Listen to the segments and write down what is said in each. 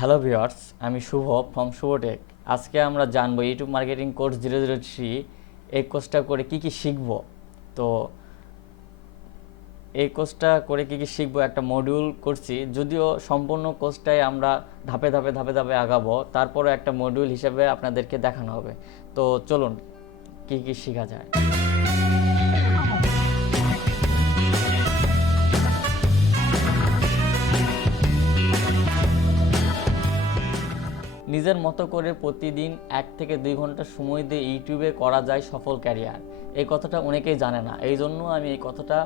Hello viewers, আমি শুভ from শুভটেক। আজকে আমরা জানবো ইউটিউব মার্কেটিং কোর্স 003 এই কোর্সটা করে কি কি শিখবো। তো এই কোর্সটা করে কি কি শিখবো একটা মডিউল করছি, যদিও সম্পূর্ণ কোর্সটাই আমরা ধাপে ধাপে ধাপে ধাপে আগাবো, তারপরে একটা মডিউল হিসেবে আপনাদেরকে দেখানো হবে। তো চলুন কি কি শেখা যায়। নিজের মতো করে প্রতিদিন 1 থেকে 2 ঘন্টা সময় দিয়ে ইউটিউবে করা যায় সফল ক্যারিয়ার। এই কথাটা অনেকেই জানে না, এই জন্য আমি এই কথাটা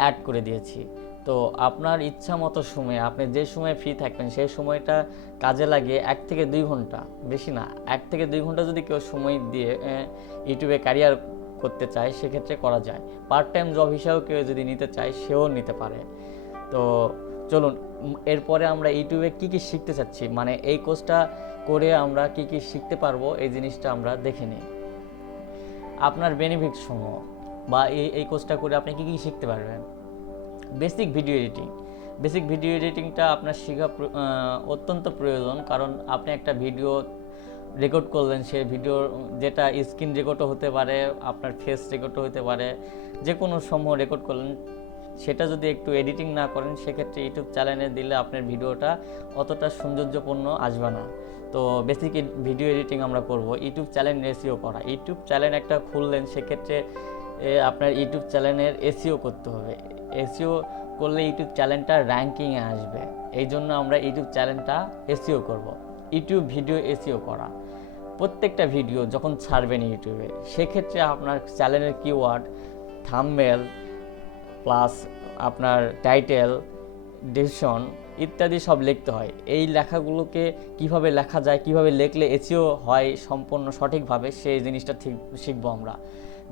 অ্যাড করে দিয়েছি। তো আপনার ইচ্ছা মতো সময়ে আপনি যে সময় ফ্রি থাকবেন সেই সময়টা কাজে লাগিয়ে 1 থেকে 2 ঘন্টা, বেশি না, 1 থেকে 2 ঘন্টা যদি কেউ সময় দিয়ে ইউটিউবে ক্যারিয়ার করতে চায় সেক্ষেত্রে করা যায়। পার্ট টাইম জব হিসাবেও কেউ যদি নিতে চায় সেও নিতে পারে। তো চলুন এরপরে আমরা ইউটিউবে কি কি শিখতে চাচ্ছি, মানে এই কোর্সটা করে আমরা কি কি শিখতে পারবো এই জিনিসটা আমরা দেখে নিই। আপনার বেনিফিট সমূহ বা এই কোর্সটা করে আপনি কি কি শিখতে পারবেন। বেসিক ভিডিও এডিটিংটা আপনার শেখা অত্যন্ত প্রয়োজন, কারণ আপনি একটা ভিডিও রেকর্ড করলেন, সেই ভিডিও যেটা স্ক্রিন রেকর্ডও হতে পারে, আপনার ফেস রেকর্ডও হতে পারে, যে কোনো সমূহ রেকর্ড করলেন, সেটা যদি একটু এডিটিং না করেন সেক্ষেত্রে ইউটিউব চ্যানেলে দিলে আপনার ভিডিওটা অতটা সৌন্দর্যপূর্ণ আসবে না। তো বেসিক ভিডিও এডিটিং আমরা করব। ইউটিউব চ্যানেল এসইও করা, ইউটিউব চ্যানেল একটা খুললেন সেক্ষেত্রে আপনার ইউটিউব চ্যানেলের এসইও করতে হবে। এসইও করলে ইউটিউব চ্যানেলটা র্যাঙ্কিংয়ে আসবে, এই জন্য আমরা ইউটিউব চ্যানেলটা এসইও করব। ইউটিউব ভিডিও এসইও করা, প্রত্যেকটা ভিডিও যখন ছাড়বেন ইউটিউবে সেক্ষেত্রে আপনার চ্যানেলের কিওয়ার্ড, থাম্বনেল প্লাস আপনার টাইটেল, ডেসক্রিপশন ইত্যাদি সব লিখতে হয়। এই লেখাগুলোকে কিভাবে লেখা যায়, কিভাবে লিখলে এসইও হয় সম্পূর্ণ সঠিকভাবে, সেই জিনিসটা ঠিক শিখবো আমরা।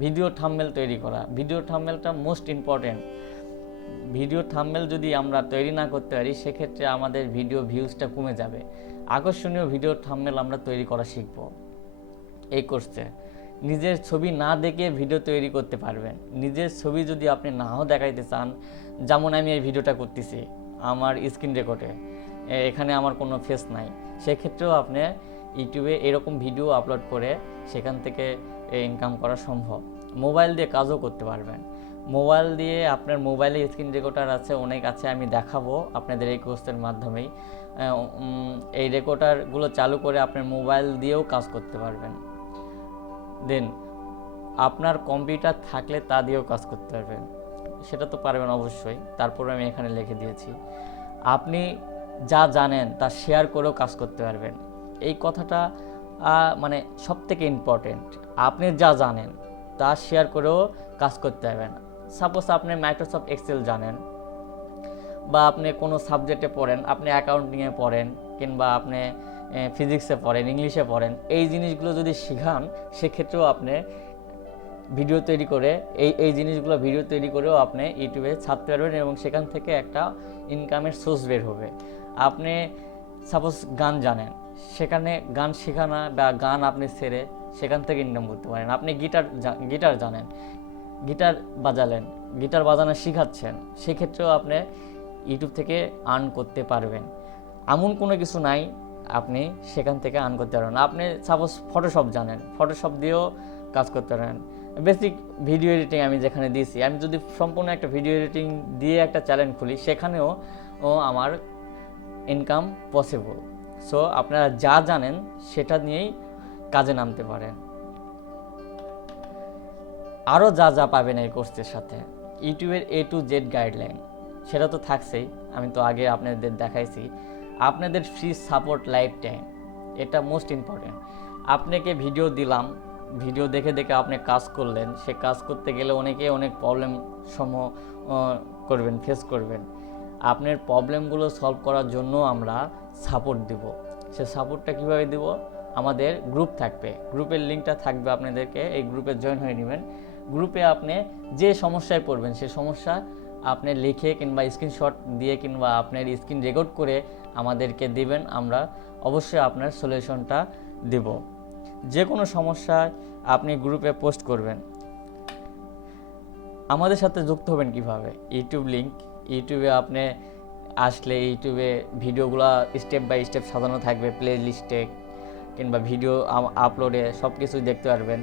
ভিডিও থাম্বনেল তৈরি করা, ভিডিও থাম্বনেলটা মোস্ট ইম্পর্টেন্ট। ভিডিও থাম্বনেল যদি আমরা তৈরি না করতে পারি সেক্ষেত্রে আমাদের ভিডিও ভিউজটা কমে যাবে। আকর্ষণীয় ভিডিও থাম্বনেল আমরা তৈরি করা শিখব এই কোর্সে। নিজের ছবি না দেখে ভিডিও তৈরি করতে পারবেন। নিজের ছবি যদি আপনি নাও দেখাইতে চান, যেমন আমি এই ভিডিওটা করতেছি আমার স্ক্রিন রেকর্ডে, এখানে আমার কোনো ফেস নাই, সেক্ষেত্রেও আপনি ইউটিউবে এরকম ভিডিও আপলোড করে সেখান থেকে ইনকাম করা সম্ভব। মোবাইল দিয়ে কাজও করতে পারবেন। মোবাইল দিয়ে আপনার মোবাইলে স্ক্রিন রেকর্ডার আছে, অনেক আছে, আমি দেখাবো আপনাদের এই কোর্সের মাধ্যমেই। এই রেকর্ডারগুলো চালু করে আপনার মোবাইল দিয়েও কাজ করতে পারবেন। দেন আপনার কম্পিউটার থাকলে তা দিয়েও কাজ করতে পারবেন, সেটা তো পারবেন অবশ্যই। তারপরে আমি এখানে লিখে দিয়েছি আপনি যা জানেন তা শেয়ার করেও কাজ করতে পারবেন। এই কথাটা মানে সব থেকে ইম্পর্টেন্ট। আপনি যা জানেন তা শেয়ার করেও কাজ করতে পারবেন। সাপোজ আপনি মাইক্রোসফট এক্সেল জানেন, বা আপনি কোনো সাবজেক্টে পড়েন, আপনি অ্যাকাউন্টিংয়ে পড়েন, কিংবা আপনি ফিজিক্সে পড়েন, ইংলিশে পড়েন, এই জিনিসগুলো যদি শেখান সেক্ষেত্রেও আপনি ভিডিও তৈরি করে এই জিনিসগুলো ভিডিও তৈরি করেও আপনি ইউটিউবে ছাড়তে পারবেন এবং সেখান থেকে একটা ইনকামের সোর্স বের হবে। আপনি সাপোজ গান জানেন, সেখানে গান শেখানো বা গান আপনি ছেড়ে সেখান থেকে ইনকাম করতে পারেন। আপনি গিটার জানেন, গিটার বাজালেন, গিটার বাজানো শেখাচ্ছেন, সেক্ষেত্রেও আপনি ইউটিউব থেকে আর্ন করতে পারবেন। এমন কোনো কিছু নাই, আপনি সেখান থেকে আর্ন করতে পারবেন। আপনি সাপোজ ফটোশপ জানেন, ফটোশপ দিয়েও কাজ করতে পারেন। বেসিক ভিডিও এডিটিং আমি যেখানে দিয়েছি, আমি যদি সম্পূর্ণ একটা ভিডিও এডিটিং দিয়ে একটা চ্যানেল খুলি সেখানেও আমার ইনকাম পসিবল। সো আপনারা যা জানেন সেটা নিয়েই কাজে নামতে পারেন। আরও যা যা পাবেন এই কোর্সের সাথে, ইউটিউবের A to Z গাইডলাইন সেটা তো থাকছেই, আমি তো আগে আপনাদের দেখাইছি। আপনাদের ফ্রি সাপোর্ট লাইফ টাইম, এটা মোস্ট ইম্পর্টেন্ট। আপনাকে ভিডিও দিলাম, ভিডিও দেখে দেখে আপনি কাজ করলেন, সে কাজ করতে গেলে অনেক প্রবলেম সমূহ ফেস করবেন। আপনার প্রবলেমগুলো সলভ করার জন্য আমরা সাপোর্ট দেব। সে সাপোর্টটা কীভাবে দেব? আমাদের গ্রুপ থাকবে, গ্রুপের লিঙ্কটা থাকবে আপনাদেরকে, এই গ্রুপে জয়েন হয়ে নেবেন। গ্রুপে আপনি যে সমস্যায় পড়বেন সে সমস্যা আপনি লিখে কিংবা স্ক্রিনশট দিয়ে কিংবা আপনার স্ক্রিন রেকর্ড করে আমাদেরকে দিবেন, আমরা অবশ্যই আপনার সলিউশনটা দেব। যে কোনো সমস্যায় আপনি গ্রুপে পোস্ট করবেন। আমাদের সাথে যুক্ত হবেন কিভাবে? ইউটিউব লিঙ্ক, ইউটিউবে আপনি আসলে ইউটিউবে ভিডিওগুলো স্টেপ বাই স্টেপ সাজানো থাকবে, প্লে লিস্টে কিংবা ভিডিও আপলোডে সব কিছুই দেখতে পারবেন।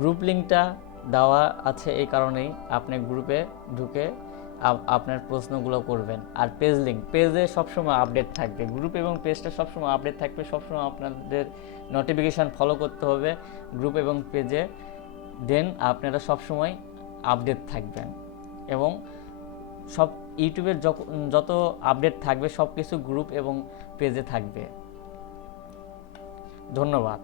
গ্রুপ লিঙ্কটা দেওয়া আছে এই কারণেই আপনি গ্রুপে ঢুকে আপনার প্রশ্নগুলো করবেন। আর পেজে সবসময় আপডেট থাকবে, গ্রুপ এবং পেজটা সবসময় আপডেট থাকবে, সবসময় আপনাদের নোটিফিকেশান ফলো করতে হবে গ্রুপ এবং পেজে, দেন আপনারা সবসময় আপডেট থাকবেন। এবং সব ইউটিউবের যত আপডেট থাকবে সব কিছু গ্রুপ এবং পেজে থাকবে। ধন্যবাদ।